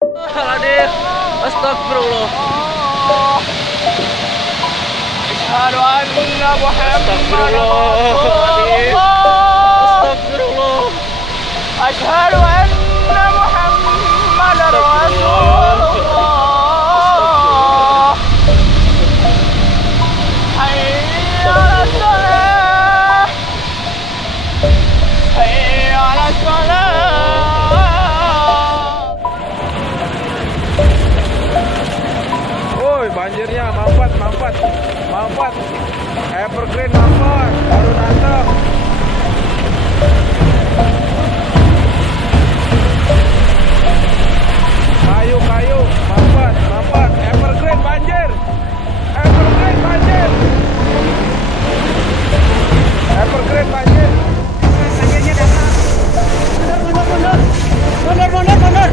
Hadir, astagfirullah. Asyhadu anna Muhammadar Astagfirullah. Astagfirullah. Asyhadu anna Muhammadar Rasulullah. Hayya 'alas shalah. Hayya 'alas shalah. Woi, banjirnya mampet. Evergreen mampet, baru datang. Kayu, mampet. Evergreen banjir. Evergreen banjir. Banjirnya datang. Mundur.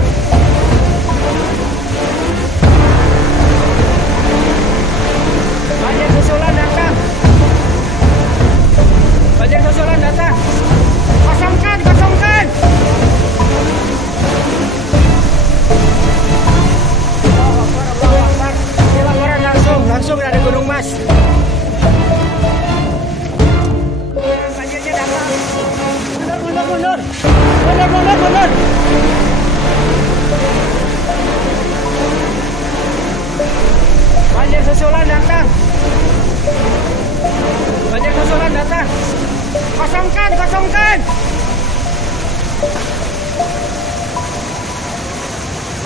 Banjir susulan datang. Kosongkan. Allahu Akbar. Ini laporan langsung dari Gunung Mas. Banjirnya datang. Mundur. Banjir susulan datang. Kosongkan.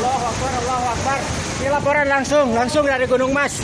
Allahu Akbar. Ini laporan langsung dari Gunung Mas.